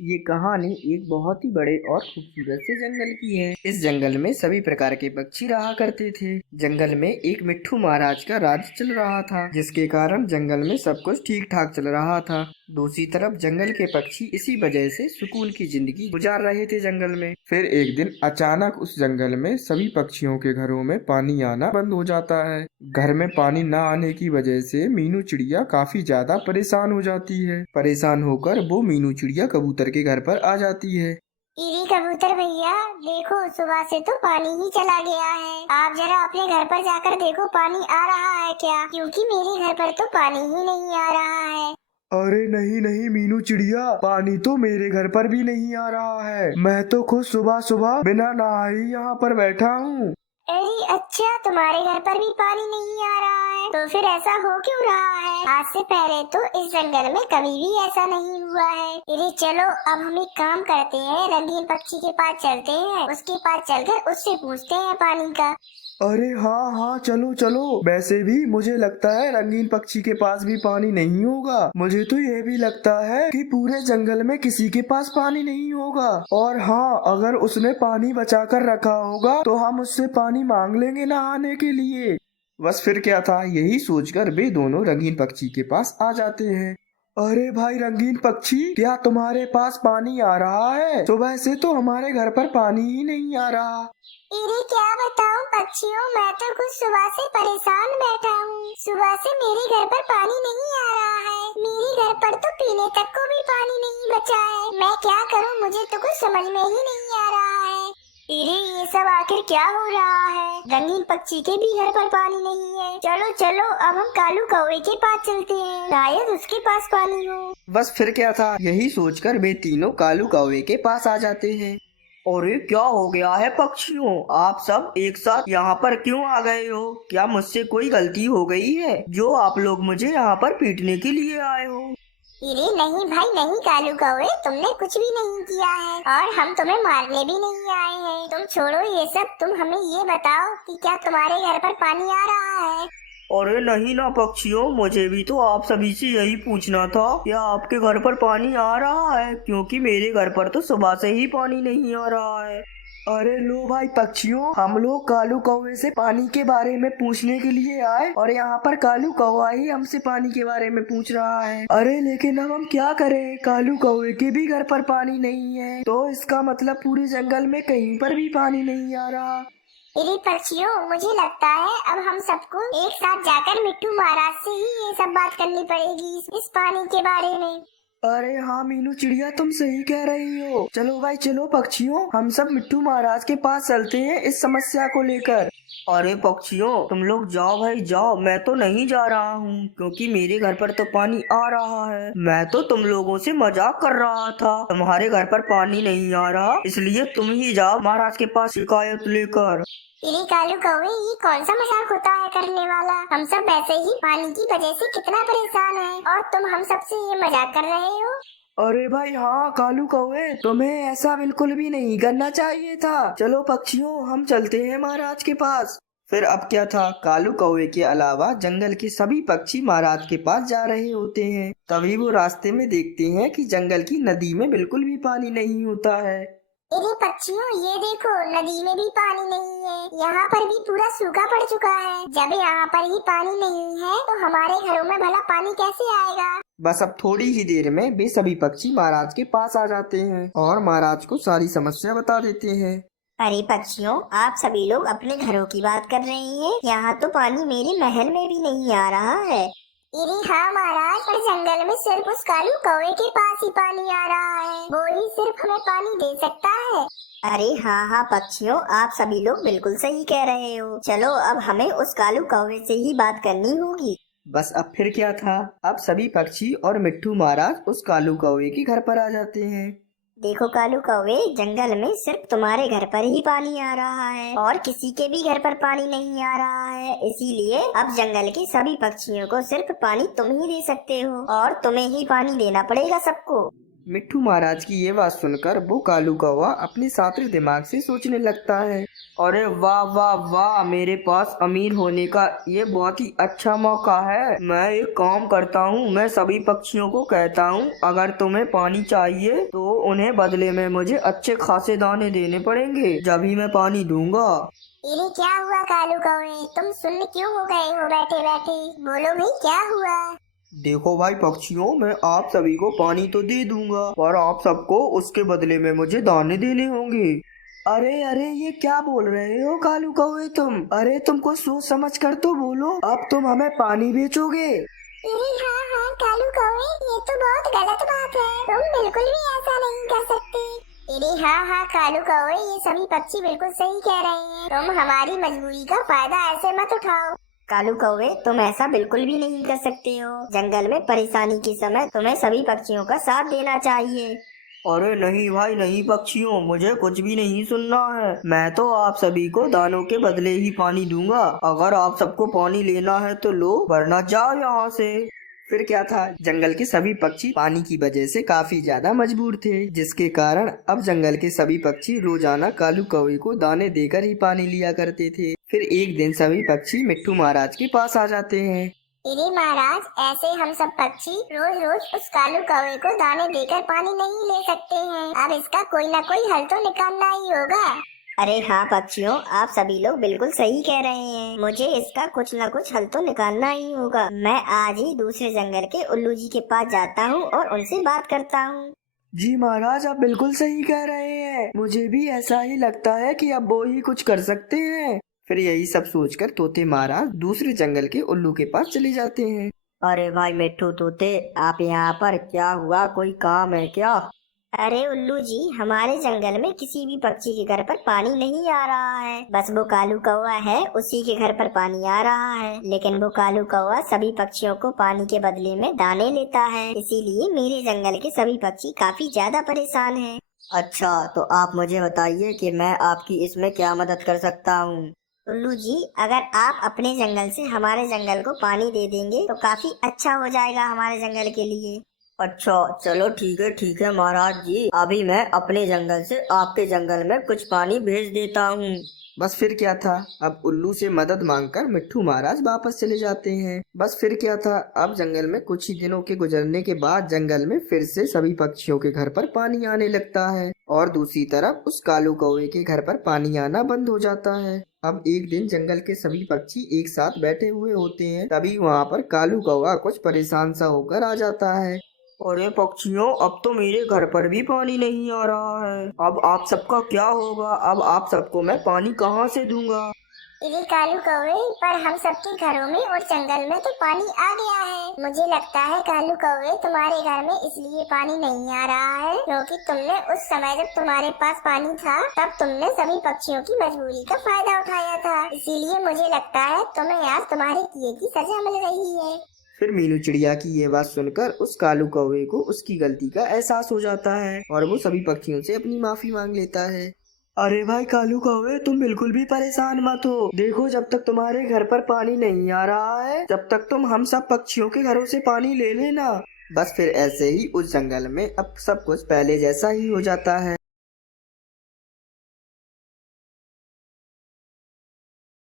ये कहानी एक बहुत ही बड़े और खूबसूरत से जंगल की है। इस जंगल में सभी प्रकार के पक्षी रहा करते थे। जंगल में एक मिट्ठू महाराज का राज चल रहा था, जिसके कारण जंगल में सब कुछ ठीक ठाक चल रहा था। दूसरी तरफ जंगल के पक्षी इसी वजह से सुकून की जिंदगी गुजार रहे थे जंगल में। फिर एक दिन अचानक उस जंगल में सभी पक्षियों के घरों में पानी आना बंद हो जाता है। घर में पानी न आने की वजह से मीनू चिड़िया काफी ज्यादा परेशान हो जाती है। परेशान होकर वो मीनू चिड़िया कबूतर के घर पर आ जाती है। इरी कबूतर भैया, देखो सुबह से तो पानी ही चला गया है। आप जरा अपने घर पर जाकर देखो पानी आ रहा है क्या, क्योंकि मेरे घर पर तो पानी ही नहीं आ रहा है। अरे नहीं नहीं मीनू चिड़िया, पानी तो मेरे घर पर भी नहीं आ रहा है। मैं तो खुद सुबह सुबह बिना नहाए यहाँ पर बैठा हूँ। अरे अच्छा, तुम्हारे घर पर भी पानी नहीं आ रहा है, तो फिर ऐसा हो क्यों रहा है? आज से पहले तो इस जंगल में कभी भी ऐसा नहीं हुआ है। अरे चलो, अब हम एक काम करते हैं, रंगीन पक्षी के पास चलते हैं, उसके पास चलकर उससे पूछते हैं पानी का। अरे हाँ हाँ, चलो चलो। वैसे भी मुझे लगता है रंगीन पक्षी के पास भी पानी नहीं होगा। मुझे तो ये भी लगता है कि पूरे जंगल में किसी के पास पानी नहीं होगा। और हाँ, अगर उसने पानी बचा कर रखा होगा तो हम उससे पानी मांग लेंगे नहाने के लिए। बस फिर क्या था, यही सोचकर वे दोनों रंगीन पक्षी के पास आ जाते हैं। अरे भाई रंगीन पक्षी, क्या तुम्हारे पास पानी आ रहा है? सुबह से तो हमारे घर पर पानी ही नहीं आ रहा। अरे क्या बताऊं पक्षियों, मैं तो कुछ सुबह से परेशान बैठा हूँ। सुबह से मेरे घर पर पानी नहीं आ रहा है। मेरे घर पर तो पीने तक को भी पानी नहीं बचा है। मैं क्या करूँ, मुझे तो कुछ समझ में ही नहीं आ रहा है। अरे ये सब आखिर क्या हो रहा है? रंगीन पक्षी के भी घर पर पानी नहीं है। चलो चलो, अब हम कालू कौवे के पास चलते हैं, शायद उसके पास पानी हो। बस फिर क्या था, यही सोचकर वे तीनों कालू कौवे के पास आ जाते हैं। अरे क्या हो गया है पक्षियों, आप सब एक साथ यहाँ पर क्यों आ गए हो? क्या मुझसे कोई गलती हो गई है जो आप लोग मुझे यहाँ पर पीटने के लिए आए हो? अरे नहीं भाई नहीं कालू कौवे, तुमने कुछ भी नहीं किया है और हम तुम्हें मारने भी नहीं आए हैं। तुम छोड़ो ये सब, तुम हमें ये बताओ कि क्या तुम्हारे घर पर पानी आ रहा है? अरे नहीं ना पक्षियों, मुझे भी तो आप सभी से यही पूछना था, क्या आपके घर पर पानी आ रहा है? क्योंकि मेरे घर पर तो सुबह से ही पानी नहीं आ रहा है। अरे लो भाई पक्षियों, हम लोग कालू कौवे से पानी के बारे में पूछने के लिए आए और यहाँ पर कालू कौवा ही हमसे पानी के बारे में पूछ रहा है। अरे लेकिन अब हम क्या करें, कालू कौवे के भी घर पर पानी नहीं है, तो इसका मतलब पूरे जंगल में कहीं पर भी पानी नहीं आ रहा। अरे पक्षियों, मुझे लगता है अब हम सबको एक साथ जाकर मिट्टू महाराज से ही ये सब बात करनी पड़ेगी इस पानी के बारे में। अरे हाँ मीनू चिड़िया, तुम सही कह रही हो। चलो भाई चलो पक्षियों, हम सब मिट्टू महाराज के पास चलते हैं इस समस्या को लेकर। अरे पक्षियों, तुम लोग जाओ भाई जाओ, मैं तो नहीं जा रहा हूँ, क्योंकि मेरे घर पर तो पानी आ रहा है। मैं तो तुम लोगों से मजाक कर रहा था, तुम्हारे घर पर पानी नहीं आ रहा, इसलिए तुम ही जाओ महाराज के पास शिकायत लेकर। अरे कालू कौवे, ये कौन सा मजाक होता है करने वाला? हम सब वैसे ही पानी की वजह से कितना परेशान हैं और तुम हम सबसे ये मजाक कर रहे हो। अरे भाई हाँ कालू कौवे, तुम्हें ऐसा बिल्कुल भी नहीं करना चाहिए था। चलो पक्षियों, हम चलते हैं महाराज के पास। फिर अब क्या था, कालू कौवे के अलावा जंगल के सभी पक्षी महाराज के पास जा रहे होते हैं। तभी वो रास्ते में देखते हैं कि जंगल की नदी में बिल्कुल भी पानी नहीं होता है। अरे पक्षियों, ये देखो नदी में भी पानी नहीं है, यहाँ पर भी पूरा सूखा पड़ चुका है। जब यहाँ पर ही पानी नहीं है तो हमारे घरों में भला पानी कैसे आएगा? बस अब थोड़ी ही देर में वे सभी पक्षी महाराज के पास आ जाते हैं और महाराज को सारी समस्या बता देते हैं। अरे पक्षियों, आप सभी लोग अपने घरों की बात कर रहे हैं, यहाँ तो पानी मेरे महल में भी नहीं आ रहा है। अरे हाँ महाराज, पर जंगल में सिर्फ उस कालू कौवे के पास ही पानी आ रहा है, वो ही सिर्फ हमें पानी दे सकता है। अरे हाँ हाँ पक्षियों, आप सभी लोग बिल्कुल सही कह रहे हो। चलो अब हमें उस कालू कौवे से ही बात करनी होगी। बस अब फिर क्या था, अब सभी पक्षी और मिट्ठू महाराज उस कालू कौवे के घर पर आ जाते हैं। देखो कालू कौवे, जंगल में सिर्फ तुम्हारे घर पर ही पानी आ रहा है और किसी के भी घर पर पानी नहीं आ रहा है, इसीलिए अब जंगल के सभी पक्षियों को सिर्फ पानी तुम ही दे सकते हो और तुम्हें ही पानी देना पड़ेगा सबको। मिट्ठू महाराज की ये बात सुनकर वो कालू कौवा अपने सातरे दिमाग से सोचने लगता है, अरे वाह वाह वाह, मेरे पास अमीर होने का ये बहुत ही अच्छा मौका है। मैं एक काम करता हूँ, मैं सभी पक्षियों को कहता हूँ अगर तुम्हें पानी चाहिए तो उन्हें बदले में मुझे अच्छे खासे दाने देने पड़ेंगे, जब ही मैं पानी दूंगा। इन्हें क्या हुआ कालू कौवे, तुम सुन्न क्यों हो गए हो बैठे बैठे? बोलो भाई क्या हुआ? देखो भाई पक्षियों, मैं आप सभी को पानी तो दे दूंगा पर आप सबको उसके बदले में मुझे दाने देने होंगे। अरे अरे ये क्या बोल रहे हो कालू कौवे तुम? अरे तुमको सोच समझ कर तो बोलो, अब तुम हमें पानी बेचोगे? अरे हाँ हाँ कालू कौवे, ये तो बहुत गलत बात है, तुम बिल्कुल भी ऐसा नहीं कर सकते। अरे हाँ हाँ कालू कौवे, ये सभी पक्षी बिल्कुल सही कह रहे हैं, तुम हमारी मजबूरी का फायदा ऐसे मत उठाओ। कालू कौवे, तुम ऐसा बिल्कुल भी नहीं कर सकते हो। जंगल में परेशानी के समय तुम्हें सभी पक्षियों का साथ देना चाहिए। अरे नहीं भाई नहीं पक्षियों, मुझे कुछ भी नहीं सुनना है। मैं तो आप सभी को दानों के बदले ही पानी दूंगा। अगर आप सबको पानी लेना है तो लो, वरना जाओ यहाँ से। फिर क्या था, जंगल के सभी पक्षी पानी की वजह से काफी ज्यादा मजबूर थे, जिसके कारण अब जंगल के सभी पक्षी रोजाना कालू कौवे को दाने देकर ही पानी लिया करते थे। फिर एक दिन सभी पक्षी मिट्ठू महाराज के पास आ जाते हैं। अरे महाराज, ऐसे हम सब पक्षी रोज रोज उस कालू कौवे को दाने देकर पानी नहीं ले सकते हैं, अब इसका कोई न कोई हल तो निकालना ही होगा। अरे हाँ पक्षियों, आप सभी लोग बिल्कुल सही कह रहे हैं, मुझे इसका कुछ न कुछ हल तो निकालना ही होगा। मैं आज ही दूसरे जंगल के उल्लू जी के पास जाता हूँ और उनसे बात करता हूँ। जी महाराज, आप बिल्कुल सही कह रहे हैं, मुझे भी ऐसा ही लगता है कि अब वो ही कुछ कर सकते हैं। फिर यही सब सोचकर तोते महाराज दूसरे जंगल के उल्लू के पास चले जाते हैं। अरे भाई मिट्ठू तोते, आप यहाँ पर, क्या हुआ, कोई काम है क्या? अरे उल्लू जी, हमारे जंगल में किसी भी पक्षी के घर पर पानी नहीं आ रहा है, बस वो कालू कौवा है उसी के घर पर पानी आ रहा है। लेकिन वो कालू कौवा सभी पक्षियों को पानी के बदले में दाने लेता है, इसीलिए मेरे जंगल के सभी पक्षी काफी ज्यादा परेशान हैं। अच्छा, तो आप मुझे बताइए कि मैं आपकी इसमें क्या मदद कर सकता हूँ? उल्लू जी, अगर आप अपने जंगल से हमारे जंगल को पानी दे देंगे तो काफी अच्छा हो जाएगा हमारे जंगल के लिए। अच्छा चलो ठीक है महाराज जी, अभी मैं अपने जंगल से आपके जंगल में कुछ पानी भेज देता हूँ। बस फिर क्या था, अब उल्लू से मदद मांगकर मिट्ठू महाराज वापस चले जाते हैं। बस फिर क्या था, अब जंगल में कुछ ही दिनों के गुजरने के बाद जंगल में फिर से सभी पक्षियों के घर पर पानी आने लगता है और दूसरी तरफ उस कालू कौवे के घर पर पानी आना बंद हो जाता है। अब एक दिन जंगल के सभी पक्षी एक साथ बैठे हुए होते हैं, तभी वहाँ पर कालू कौवा कुछ परेशान सा होकर आ जाता है। अरे पक्षियों, अब तो मेरे घर पर भी पानी नहीं आ रहा है, अब आप सबका क्या होगा? अब आप सबको मैं पानी कहाँ से दूंगा? अरे कालू कौवे, पर हम सबके घरों में और जंगल में तो पानी आ गया है। मुझे लगता है कालू कौवे, तुम्हारे घर में इसलिए पानी नहीं आ रहा है क्योंकि तुमने उस समय जब तुम्हारे पास पानी था तब तुमने सभी पक्षियों की मजबूरी का फायदा उठाया था, इसीलिए मुझे लगता है तुम्हें आज तुम्हारे किए की सजा मिल रही है। फिर मीनू चिड़िया की ये बात सुनकर उस कालू कौवे को उसकी गलती का एहसास हो जाता है और वो सभी पक्षियों से अपनी माफी मांग लेता है। अरे भाई कालू कौवे, तुम बिल्कुल भी परेशान मत हो। देखो, जब तक तुम्हारे घर पर पानी नहीं आ रहा है तब तक तुम हम सब पक्षियों के घरों से पानी ले लेना। बस फिर ऐसे ही उस जंगल में अब सब कुछ पहले जैसा ही हो जाता है।